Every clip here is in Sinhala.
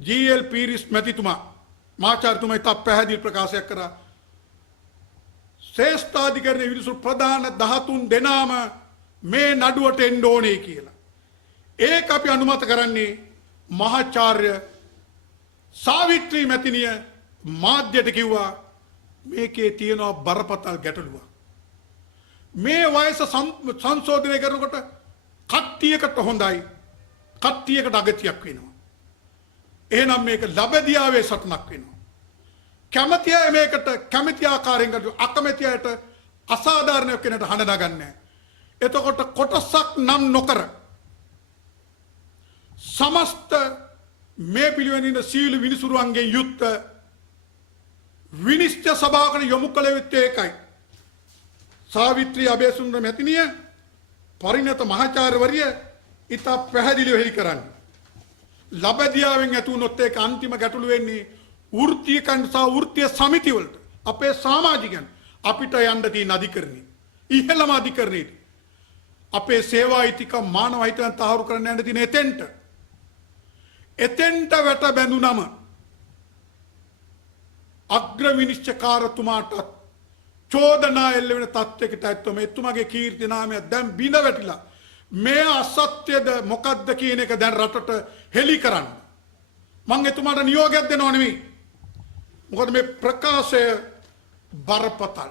ජී.එල්. පීරිස් මැතිතුමා මාචාර්යතුමා ඉතා පැහැදිලි ප්‍රකාශයක් කරා. ශ්‍රේෂ්ඨාධිකරණයේ විනිසුරු ප්‍රධාන 13 දෙනාම මේ නඩුවට එන්න ඕනේ කියලා. ඒක අපි අනුමත කරන්නේ මහාචාර්ය සාවිත්‍රී මැතිණිය මාධ්‍යයට කිව්වා මේකේ තියෙනවා බරපතල ගැටලුවක්. මේ වයස සංශෝධනය කරනකොට කට්ටියකට හොඳයි කට්ටියකට අගතියක් වෙනවා. එහෙනම් මේක ලබදියාවේ සටනක් වෙනවා. කැමැති අය මේකට කැමැති ආකාරයෙන් කරලා අකමැති අයට අසාධාරණ කෙනෙකුට හඬ නගන්නේ. එතකොට කොටසක් නම් නොකර සමස්ත මේ පිළිවෙලින් සීල විනිසුරුවන්ගේ යුක්ත විනිශ්චය සභාවකට යොමු කළ යුත්තේ ඒකයි. සාවිත්‍රී අබේසුන්දර මැතිණිය පරිණත මහාචාර්යවරිය ඉතා පැහැදිලිව හෙළි කරන්නේ. ලබදියාවෙන් ඇති වුණොත් ඒක අන්තිම ගැටලු වෙන්නේ වෘත්තීයකන් සහ වෘත්තීය සමිති වලට. අපේ සමාජිකයන් අපිට යන්න තියෙන අධිකරණේ ඉහළම අධිකරණේ අපේ සේවා අයිතික මානව හිතන තහවුරු කරන්න යන්න තියෙන එතෙන්ට වැට බැඳුනම අග්‍ර විනිශ්චයකාරතුමාට චෝදනා එල්ල වෙන තත්ත්වයකට ඇත්තොම එතුමාගේ කීර්ති නාමය දැන් බිඳ වැටිලා මේ අසත්‍යද මොකද්ද කියන එක දැන් රටට හෙළි කරන්න මම එතුමාට නියෝගයක් දෙනව නෙමෙයි. මොකද මේ ප්‍රකාශය බරපතල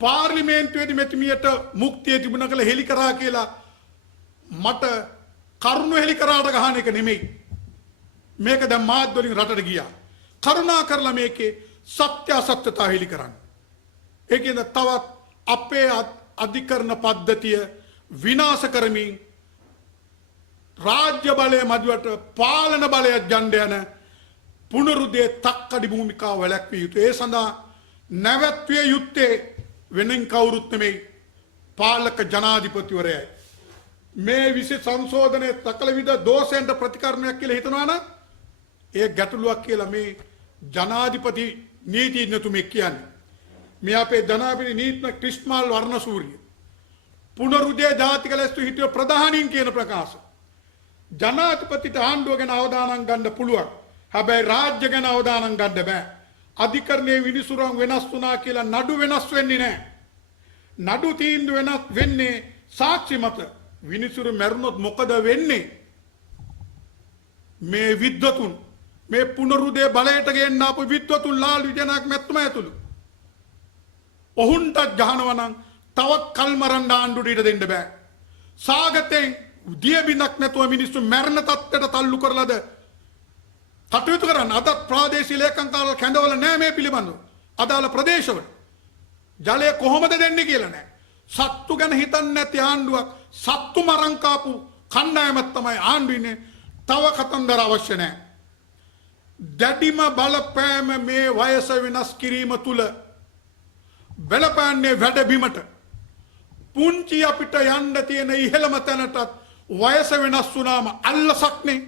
පාර්ලිමේන්තුවේදී මෙතුමියට මුක්තිය තිබුණා කියලා හෙළි කරා කියලා මට කරුණු හෙළි කරාට ගහන එක නෙමෙයි. මේක දැන් මාධ්‍ය වලින් රටට ගියා. කරුණා කරලා මේකේ සත්‍ය අසත්‍යතා හෙළි කරන්න. ඒකෙන්ද තවත් අපේ අධිකරණ පද්ධතිය විනාශ කරමින් රාජ්‍ය බලය මැදුවට පාලන බලය යන්න යන පුනරුදේ තක්කඩි භූමිකාව වැළැක්විය යුතුයි. ඒ සඳහා නැවැත්විය යුත්තේ වෙනින් කවුරුත් නෙමෙයි පාලක ජනාධිපතිවරයයි. මේ විශේෂ සංශෝධනයේ සකල විද දෝෂයන්ට ප්‍රතිකරණයක් කියලා හිතනවා නම් ඒ ගැටලුවක් කියලා මේ ජනාධිපති නීතිඥතුමෙක් කියන්නේ. මේ අපේ ජනාධිපති නීතිඥ ක්‍රිස්මාල් වර්ණසූරිය පුනරුදේ ජාතික ලැයිස්තු හිටිය ප්‍රධානීන් කියන ප්‍රකාශ. ජනාධිපතිට ආණ්ඩුව ගැන අවධානම් ගන්න පුළුවන්. හැබැයි රාජ්‍ය ගැන අවධානම් ගන්න බෑ. අධිකරණයේ විනිසුරුවන් වෙනස් වුණා කියලා නඩු වෙනස් වෙන්නේ නැහැ. නඩු තීන්දුව වෙනස් වෙන්නේ සාක්ෂි මත. විනිසුරු මැරුණොත් මොකද වෙන්නේ? මේ විද්වතුන් මේ පුනරුදේ බලයට ගෙන්න ආපු විද්වතුන් ලාල් විජයනායක මැතිතුමා ඇතුළු ඔහුන්ට ගහනවා නම් තවත් කල්මරන්න ආණ්ඩුවට ඉඩ දෙන්න බෑ. සාගතෙන් දිය බිඳක් නැතුව මිනිස්සු මැරෙන තත්ත්වයට තල්ලු කරලාද කටයුතු කරන්න. අදත් ප්‍රාදේශීය ලේකම්කාරලා කැඳවල නැහැ මේ පිළිබඳව. අදාළ ප්‍රදේශවල ජලය කොහොමද දෙන්නේ කියලා නැහැ. සත්තු ගැන හිතන්නේ නැති ආණ්ඩුවක් සත්තු මරන් කාපු කණ්ඩායමක් තමයි ආණ්ඩුව ඉන්නේ. තව කතන්දර අවශ්‍ය නැහැ. දැඩිම බලපෑම මේ වයස වෙනස් කිරීම තුල බලපෑන්නේ වැඩබිමට. පුංචි අපිට යන්න තියෙන ඉහළම තැනටත් වයස වෙනස් වුණාම අල්ලසක්නේ.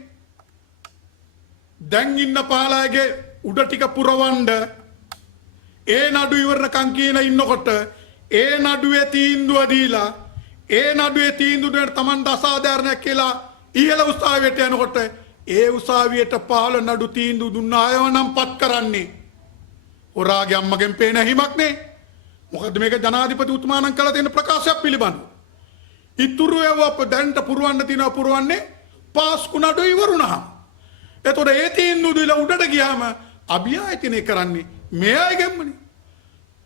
දැන් ඉන්න පාලාගේ උඩ ටික පුරවන්න ඒ නඩු ඉවරනකම් කියලා ඉන්නකොට ඒ නඩුවේ තීන්දුව දීලා ඒ නඩුවේ තීන්දුවට Taman අසාධාරණයක් කියලා ඉහළ උසාවියට යනකොට ඒ උසාවියට පහළ නඩු තීන්දුව දුන්න අයව නම් පත් කරන්නේ හොරාගේ අම්මගෙන් පේන හිමක් නේ. මොකද මේක ජනාධිපති උතුමාණන් කළ තියෙන ප්‍රකාශයක් පිළිබඳව. ඉතුරු ඒවා අප දැන්ට පුරවන්න තියෙනවා පුරවන්නේ පාස්කු නඩු ඉවරුණාම. එතකොට ඒ තීන්දුව දීලා උඩට ගියාම අභිආයතනය කරන්නේ මේ අයගෙන්මනේ.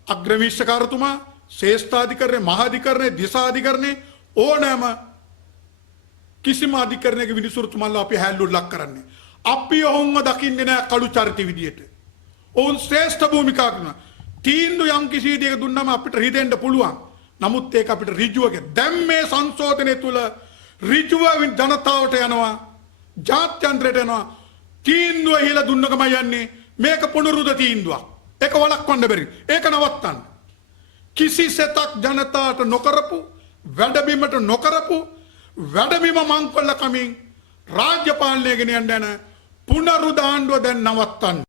අග්‍රවිනිශ්චයකාරතුමා ශ්‍රේෂ්ඨාධිකරණේ මහාධිකරණේ දිසාධිකරණේ ඕනෑම කිසිම අධිකරණයක විනිසුරුතුමන්ලා අපි හැල්ලුවට ලක් කරන්නේ. අපි ඔවුන්ව දකින්නේ නැහැ කළු චරිත විදියට. ඔවුන් ශ්‍රේෂ්ඨ භූමිකා කරනවා. තීන්දුව යම් කිසි දෙයක දුන්නම අපිට රිදෙන්න පුළුවන්. නමුත් ඒක අපිට ඍජුවක දැන් මේ සංශෝධනය තුල ඍජුව ජනතාවට යනවා ජාත්‍යන්තරයට යනවා. තීන්දුව ඉහළ දුන්නකම යන්නේ මේක පුනරුද තීන්දුවක්. ඒක වළක්වන්න බැරි. ඒක නවත්තන්න. කිසිසේතක් ජනතාවට නොකරපු වැඩබිමට නොකරපු වැඩබිම මංකොල්ල කමින් රාජ්‍ය පාලනය ගෙන යන්න යන පුනරුද ආණ්ඩුව දැන් නවත්තන්න.